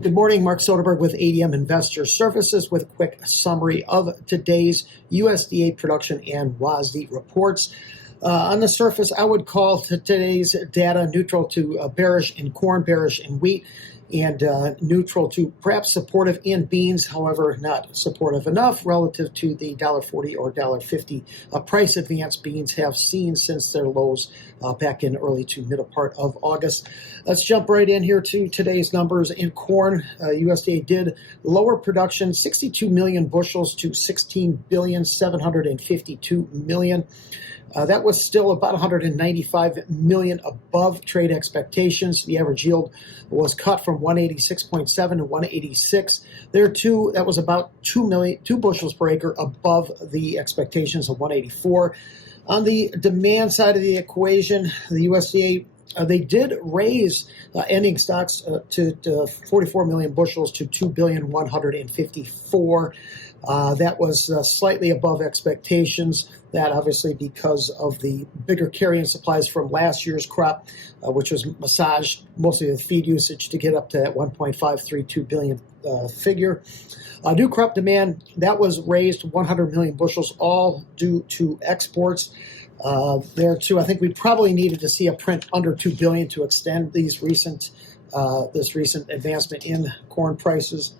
Good morning, Mark Soderberg with ADM Investor Services with a quick summary of today's USDA production and WASDE reports. On the surface, I would call today's data neutral to bearish in corn, bearish in wheat, and neutral to perhaps supportive in beans, however, not supportive enough relative to the $1.40 or $1.50 price advance beans have seen since their lows back in early to middle part of August. Let's jump right in here to today's numbers. In corn, USDA did lower production 62 million bushels to 16,752 million. That was still about 195 million above trade expectations. The average yield was cut from 186.7 to 186. There too, that was about 2 bushels per acre above the expectations of 184. On the demand side of the equation, the USDA they did raise ending stocks to 44 million bushels to 2,154. That was slightly above expectations. That obviously because of the bigger carrying supplies from last year's crop, which was massaged mostly with feed usage to get up to that 1.532 billion figure. New crop demand, that was raised 100 million bushels, all due to exports. There too, I think we probably needed to see a print under 2 billion to extend these recent this recent advancement in corn prices.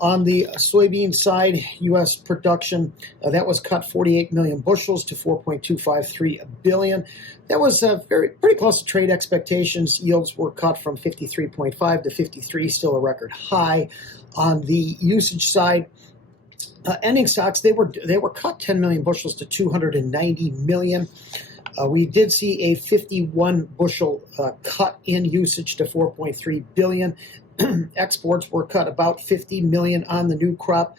On the soybean side, U.S. production, that was cut 48 million bushels to 4.253 billion. That was pretty close to trade expectations. Yields were cut from 53.5 to 53, still a record high. On the usage side, ending stocks, they were cut 10 million bushels to 290 million. We did see a 51 bushel cut in usage to 4.3 billion. Exports were cut about 50 million on the new crop.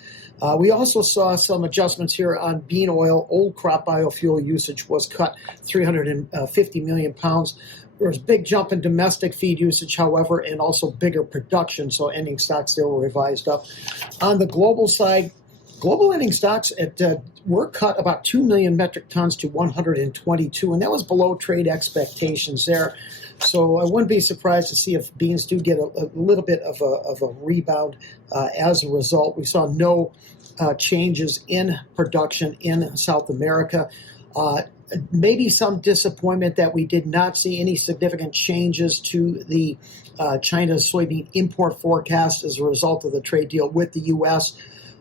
We also saw some adjustments here on bean oil. Old crop biofuel usage was cut 350 million pounds. There was a big jump in domestic feed usage, however, and also bigger production, so ending stocks there were revised up. On the global side, global ending stocks were cut about 2 million metric tons to 122, and that was below trade expectations there. So I wouldn't be surprised to see if beans do get a little bit of a rebound as a result. We saw no changes in production in South America. Maybe some disappointment that we did not see any significant changes to the China's soybean import forecast as a result of the trade deal with the U.S.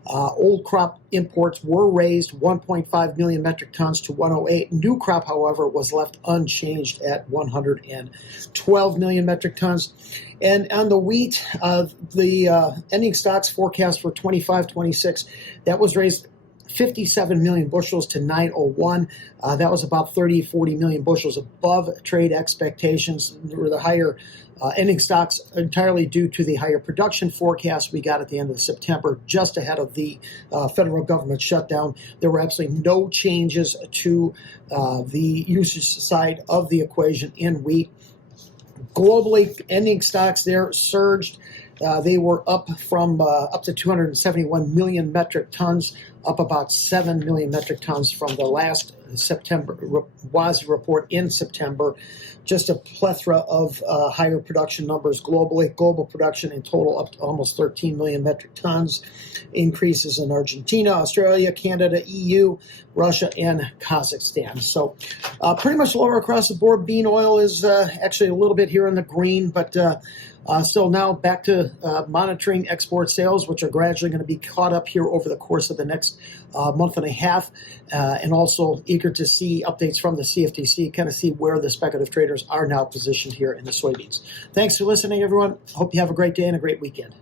Old crop imports were raised 1.5 million metric tons to 108. New crop, however, was left unchanged at 112 million metric tons. And on the wheat, the ending stocks forecast for 25-26, that was raised 57 million bushels to 901. That was about 40 million bushels above trade expectations. There were the higher ending stocks entirely due to the higher production forecast we got at the end of September, just ahead of the federal government shutdown. There were absolutely no changes to the usage side of the equation in wheat. Globally, ending stocks there surged. They were up from up to 271 million metric tons, up about 7 million metric tons from the last September WASDE report in September. Just a plethora of higher production numbers globally. Global production in total up to almost 13 million metric tons. Increases in Argentina, Australia, Canada, EU, Russia, and Kazakhstan. So pretty much lower across the board. Bean oil is actually a little bit here in the green, but still now back to monitoring export sales, which are gradually going to be caught up here over the course of the next month and a half, and also eager to see updates from the CFTC, kind of see where the speculative traders are now positioned here in the soybeans. Thanks for listening, everyone. Hope you have a great day and a great weekend.